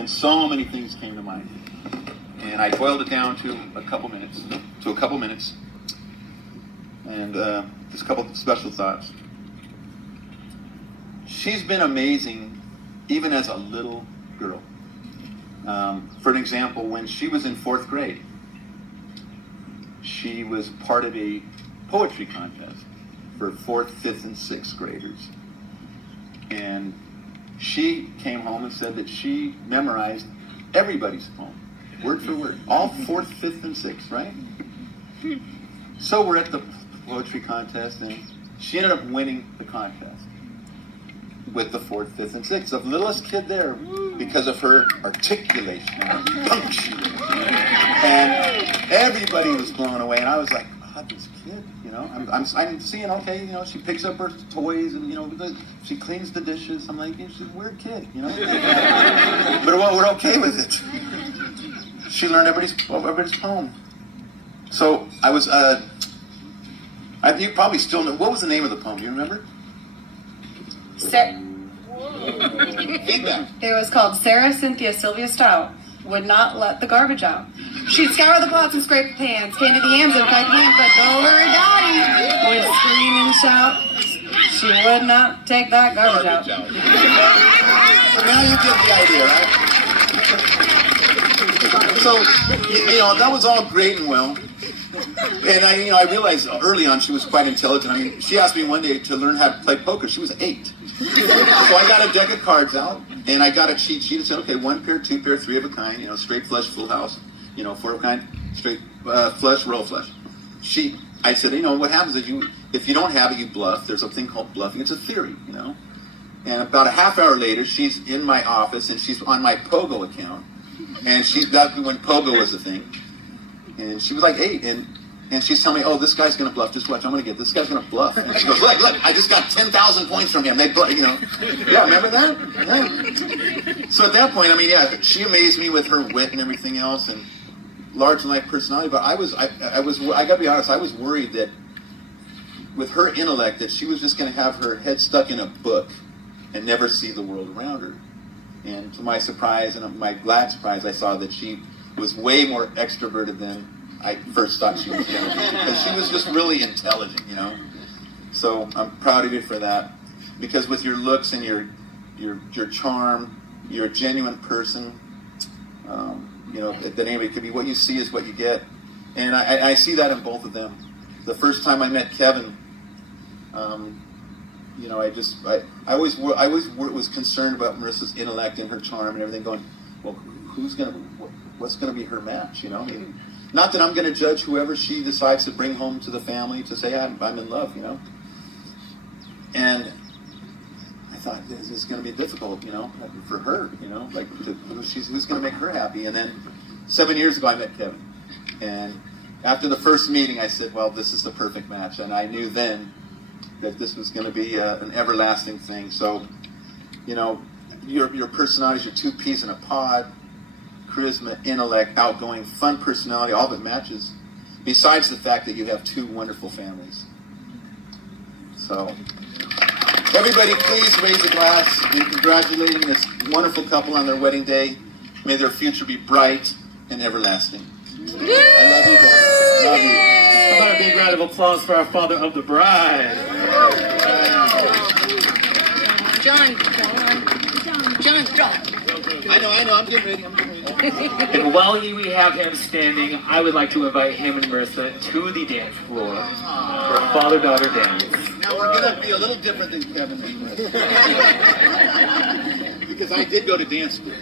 And so many things came to mind. And I boiled it down to a couple minutes. And just a couple of special thoughts. She's been amazing even as a little girl. For an example, when she was in 4th grade, she was part of a poetry contest for 4th, 5th, and 6th graders. And she came home and said that she memorized everybody's poem, word for word, all 4th, 5th, and 6th, right? So we're at the poetry contest, and she ended up winning the contest with the 4th, 5th, and 6th. The littlest kid there, because of her articulation, and her punctuation. And everybody was blown away, and I was like, God, this kid, you know, I'm seeing, okay, you know, she picks up her toys, and, you know, she cleans the dishes. I'm like, she's a weird kid, you know. But we're okay with it. She learned everybody's poem. So I was, you probably still know, what was the name of the poem? Do you remember? Feedback. It was called Sarah Cynthia Sylvia Stout Would Not Let the Garbage Out. She'd scour the pots and scrape the pans, candy the yams and pipe in, but though her daddy would scream and shout, she would not take that garbage out. So now you get the idea, right? So, you know, that was all great and well. And I realized early on she was quite intelligent. I mean, she asked me one day to learn how to play poker. She was 8. So I got a deck of cards out, and I got a cheat sheet and said, okay, 1 pair, 2 pair, 3 of a kind, you know, straight flush, full house, you know, 4 of a kind, straight flush, roll flush. I said, you know, what happens is if you don't have it, you bluff. There's a thing called bluffing. It's a theory, you know. And about a half hour later, she's in my office, and she's on my Pogo account. And she's got when Pogo was a thing. And she was like 8, and she's telling me, oh, this guy's going to bluff. Just watch, I'm going to get this guy's going to bluff. And she goes, look, I just got 10,000 points from him. They bluff, you know. Yeah, remember that? Yeah. So at that point, I mean, yeah, she amazed me with her wit and everything else, and large life personality. But I got to be honest, I was worried that with her intellect, that she was just going to have her head stuck in a book and never see the world around her. And to my surprise, and my glad surprise, I saw that she was way more extroverted than I first thought she was going to be, because she was just really intelligent, you know. So I'm proud of you for that, because with your looks and your charm, you're a genuine person. You know, at the name it could be what you see is what you get, and I see that in both of them. The first time I met Kevin, you know, I always was concerned about Marissa's intellect and her charm and everything. Going, well, what's gonna be her match? You know, I mean, not that I'm gonna judge whoever she decides to bring home to the family to say I'm in love, you know. And I thought this is gonna be difficult, you know, for her, you know, like who's gonna make her happy. And then 7 years ago I met Kevin, and after the first meeting I said, well, this is the perfect match, and I knew then that this was going to be an everlasting thing. So, you know, your personalities, your 2 peas in a pod, charisma, intellect, outgoing, fun personality, all that matches, besides the fact that you have 2 wonderful families. So, everybody please raise a glass in congratulating this wonderful couple on their wedding day. May their future be bright and everlasting. I love you both. Love you. How about a big round of applause for our father of the bride? John. I know, I'm getting ready. And while we have him standing, I would like to invite him and Marissa to the dance floor for a father-daughter dance. Now we're going to be a little different than Kevin and Marissa. Because I did go to dance school.